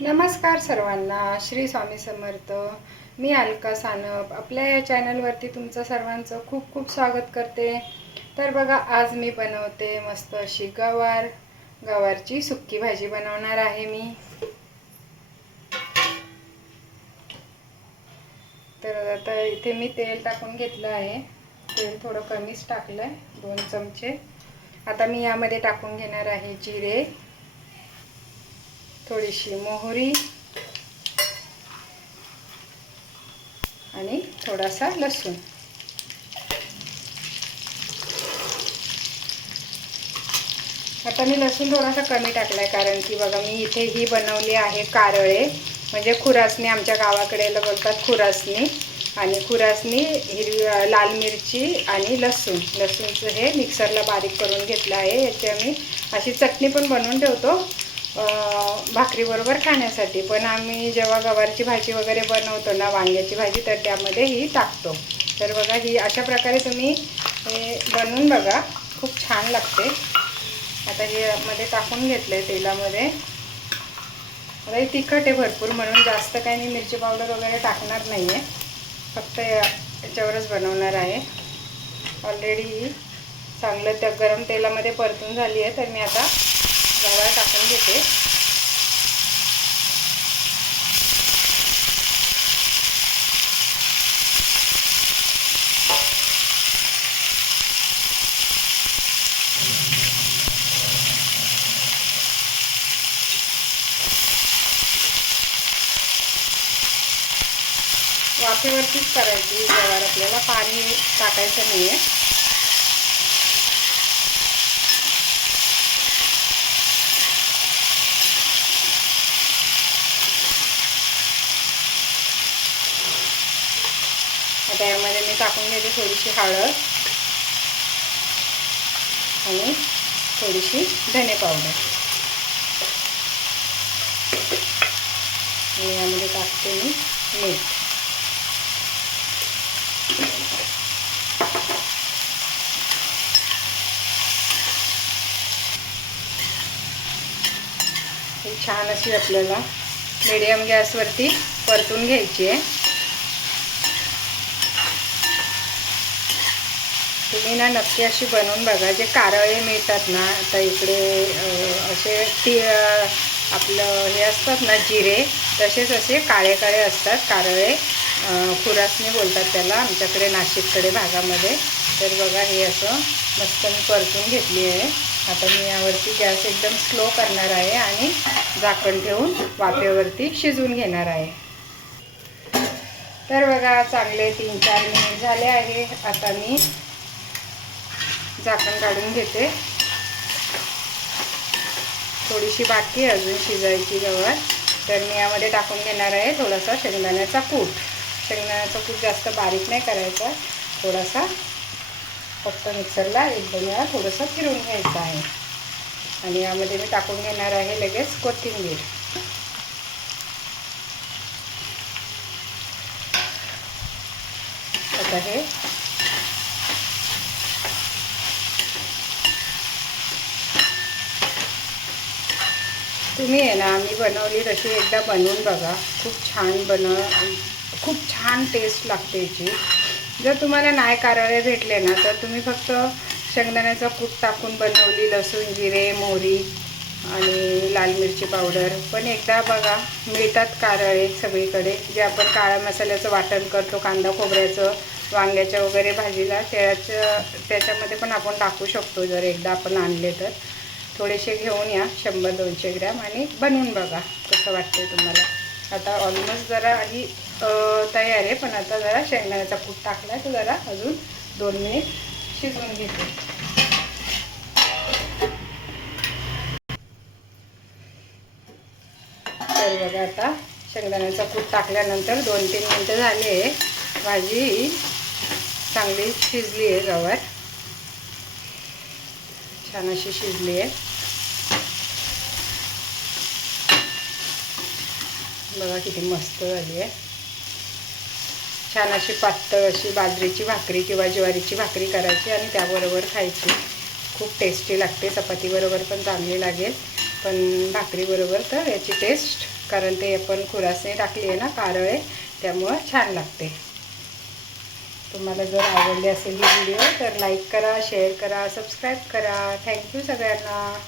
नमस्कार सर्वांना, श्री स्वामी समर्थ. मी अलका सानप आपल्या या चॅनलवरती तुमचं सर्वांचं खूप खूप स्वागत करते. तर बघा, आज मी बनवते मस्त अशी गवारची सुक्की भाजी बनवणार आहे मी. तर आता इथे मी तेल टाकून घेतलं आहे. तेल थोडं कमीच टाकलं आहे, 2 चमचे. आता मी यामध्ये टाकून घेणार आहे जिरे, थोडीशी मोहरी आणि थोडासा लसूण. आता मी लसूण थोडासा कमी टाकला आहे, कारण की बघा मी इथे ही बनवली आहे कारळे, म्हणजे खुरासणी. आमच्या गावाकडे बोलतात खुरासणी. आणि खुरासणी, हिरवी लाल मिरची आणि लसूणचं हे मिक्सरला बारीक करून घेतलं आहे. याची आम्ही अशी चटणी पण बनवून ठेवतो भाकरीबरोबर खाण्यासाठी. पण आम्ही जेव्हा गवारची भाजी वगैरे बनवतो ना, वांग्याची भाजी, तर त्यामध्ये ही टाकतो. तर बघा, ही अशा प्रकारे तुम्ही हे बनवून बघा, खूप छान लागते. आता हे मध्ये टाकून घेतलं आहे तेलामध्ये. आता हे तिखट आहे भरपूर, म्हणून जास्त काही मी मिरची पावडर वगैरे टाकणार नाही आहे, फक्त याच्यावरच बनवणार आहे. ऑलरेडी ही चांगलं गरम तेलामध्ये परतून झाली आहे. तर मी आता गवार टाकून घेते. वाफेवरतीच करायची गवार, आपल्याला पाणी टाकायचं नाही आहे. आता यामध्ये मी टाकून घेते थोडीशी हळद आणि थोडीशी धने पावडर. आणि यामध्ये टाकते मी मीठ. ही छान अशी आपल्याला मीडियम गॅसवरती परतून घ्यायची आहे. तुम्ही ना नक्की अशी बनवून बघा. जे कारळे मिळतात ना आता इकडे, असे आपलं हे असतात ना जिरे, तसेच असे काळे काळे असतात कारळे. खुरासणी बोलतात त्याला आमच्याकडे नाशिककडे भागामध्ये. तर बघा, हे असं मस्त मी परतून घेतली आहे. आता मी यावरती गॅस एकदम स्लो करणार आहे आणि झाकण ठेवून वाफेवरती शिजवून घेणार आहे. तर बघा, चांगले 3-4 मिनिट झाले आहे. आता मी झाकण काढून घेते. थोडीशी बाकी अजून शिजायची गवार. तर मी यामध्ये टाकून घेणार आहे थोडासा शेंगदाण्याचा कूट. शेंगदाण्याचा कूट जास्त बारीक नाही करायचा, थोडासा फक्त मिक्सरला 1-2 वेळा थोडंसं फिरवून घ्यायचं आहे. आणि यामध्ये मी टाकून घेणार आहे लगेच कोथिंबीर. आता हे तुम्ही आहे ना, मी बनवली तशी एकदा बनवून बघा. खूप छान टेस्ट लागते याची. जर तुम्हाला नाही कारळे भेटले ना, तर तुम्ही फक्त शेंगदाण्याचा कूट टाकून बनवली, लसूण, जिरे, मोहरी आणि लाल मिरची पावडर. पण एकदा बघा, मिळतात कारळे सगळीकडे, जे आपण काळा मसाल्याचं वाटण करतो, कांदा खोबऱ्याचं, वांग्याच्या वगैरे भाजीला, त्याच्यामध्ये पण आपण टाकू शकतो जर एकदा आपण आणले तर. थोडेसे घेऊन या, 100-200 ग्रॅम, आणि बनवून बघा कसं वाटतं तुम्हाला. आता ऑलमोस्ट जरा आधी तयार आहे, पण आता जरा शेंगदाण्याचा कूट टाकला आहे, तर जरा अजून 2 मिनिट शिजवून घेते. तर बघा, आता शेंगदाण्याचा कूट टाकल्यानंतर 2-3 मिनिटं झाले. भाजी चांगली शिजली आहे, गवार छान अशी शिजली आहे. बघा किती मस्त झाली आहे. छान अशी पातळ अशी बाजरीची भाकरी किंवा ज्वारीची भाकरी करायची आणि त्याबरोबर खायची. खूप टेस्टी लागते. चपाती बरोबर पण चांगली लागेल, पण भाकरी बरोबर तर याची टेस्ट कारण ते आपण खुरासणी टाकली आहे ना कारळे, त्यामुळं छान लागते. तुम्हाला जर आवडली असेल ही व्हिडिओ तर लाईक करा, शेअर करा, सबस्क्राईब करा. थँक्यू सगळ्यांना.